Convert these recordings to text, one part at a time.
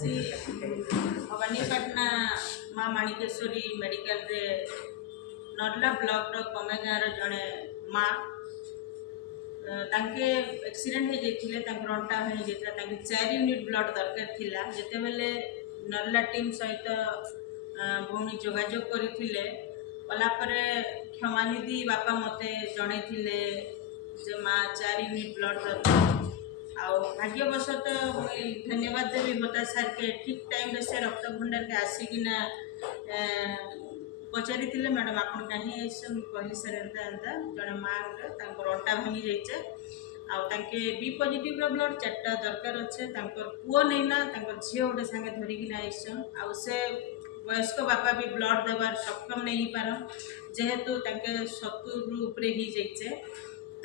आसी भवानीपाटना माँ माणिकेश्वरी मेडिकल रे नर्ला ब्लॉक रो कमे गाँव जड़े माँ तांके एक्सीडेंट हो जाइए अंटा हो जाता 4 यूनिट ब्लड दरकार थिला जिते बेले नर्ला टीम सहित भौणी जोगाजोग करते कलापर क्षमानिधि बापा मते जड़े जे माँ 4 यूनिट ब्लड दरकार आउ भाग्यवशतः मुई धन्यवाद देवी होता सर के ठीक टाइम से रक्त भंडार के आसिकिना पचारि मैडम आपन कहीं कहली सर एंता एंता जड़े माँ गोटे अंटा भांगी जाइए आके बी पॉजिटिव ब्लड 4टा दरकार अच्छे पुओ नहीं ना झील गोटे सांगे धरिकी आईसन आउ से वयस्क बापा भी ब्लड देवार सक्षम नहीं पार जेहेतु 70 उपरे ही जाइए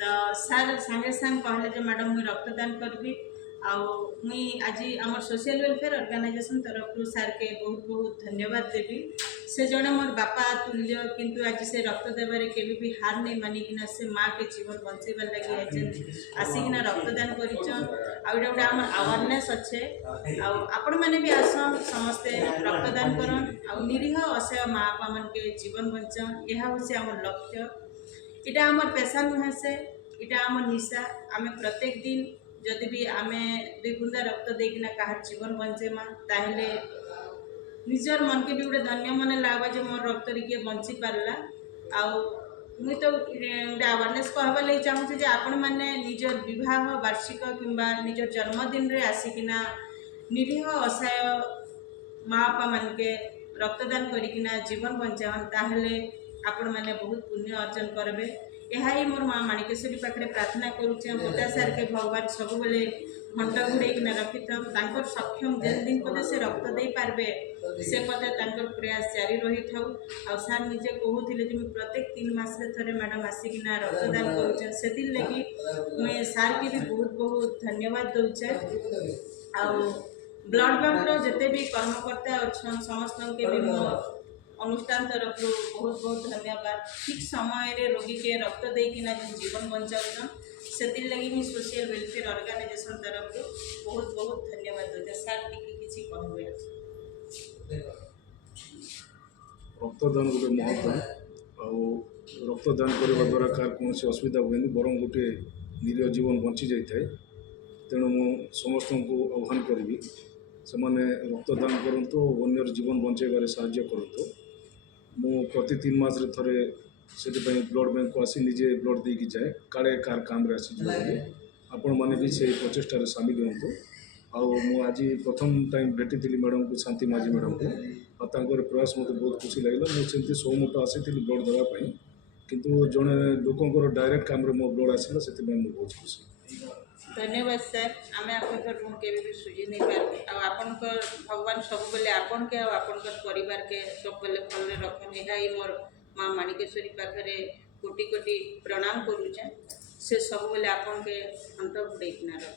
तो सर सांगे सांग कहले मैडम मुई रक्तदान करी मुई आज आम सोशल वेलफेयर ऑर्गेनाइजेशन तरफ सर के बहुत बहुत धन्यवाद देवी से जड़े मोर बापा तुल्य किंतु आज से रक्त देवार केबी भी हार नहीं मानिकिना से माँ के जीवन बंचेबार लगे आसिकिना रक्तदान कर अवेयरनेस अच्छे आपण मैंने भी आसन समस्ते रक्तदान करन निरीह असहाय माँ बापा मन के जीवन बंचन यह हूँ आम लक्ष्य इटा आम पेशा नुहे से इटा आम निशा आम प्रत्येक दिन जदि भी आम 2 बूंदा रक्त देकिना कहार जीवन बंचेमा ताहले निजर मन के भी गोटे धन्य मन लगवा जो मोर रक्त किए बंची पारला मुई तो गोटे अवेयरनेस कहवा लगी चाहूँ आपण मैंने निजर विवाह वार्षिक किंबा निजर जन्मदिन रे आसिकिना निरीह असहाय माँ बापा मान के रक्तदान करिकिना जीवन बंचावन ताहले आपण मैंने बहुत पुण्य अर्जन करबे यह ही मोर माँ माणिकेश्वरी पाखे प्रार्थना करुचे मोटा सार के भगवान सब बेले घंट घोड़ेकिना रखी था सक्षम जेन दिन पदे से रक्त दे पारबे से पदे प्रयास जारी रही था आ सार निजे कहते कि प्रत्येक 3 मास थे मैडम आसिकिना रक्तदान करुचे से लगी मुझे सार के भी बहुत बहुत धन्यवाद दूचे आ ब्लड बैंक जिते भी कर्मकर्ता अच्छा समस्त के भी मो अनुष्ठान तरफ बहुत बहुत धन्यवाद ठीक समय रे रोगी के रक्त देकिना जीवन बचाऊन से लगी मुझे सोशल वेलफेयर ऑर्गेनाइजेशन तरफ बहुत बहुत धन्यवाद दूचे सर किसी कहबे रक्तदान गोटे महत्व रक्तदान करने द्वारा कार कौन असुविधा हुए बरम गोटे निरीह जीवन बंची जाए तेणु मु समस्त को आह्वान करी से रक्तदान करूँ अन्यर जीवन बचाइबार साहाय्य करूँ मु प्रति 3 मास थे से ब्लड बैंक को आसी निजे ब्लड देकी जाए काले कार काम आसी आपण मैंने भी से प्रचेषार सामिल हूँ आज प्रथम टाइम भेटी मैडम को शांति माझी मैडम को प्रयास मत बहुत खुशी लगे मुझे 100 मुठ आसी ब्लड देवाई किंतु जड़े लोकंर डायरेक्ट काम मो ब्लड आसला से बहुत खुशी धन्यवाद सर आम आप ऋण के भी सुझी नहीं पार आपन भगवान सब बेले आपन के आपन परिवार के सब बेले भल रखन यही मोर माँ माणिकेश्वरी पाखे कोटि कोटि प्रणाम करुचे से सब बेले आपन के अंत घुड़ेकिना रख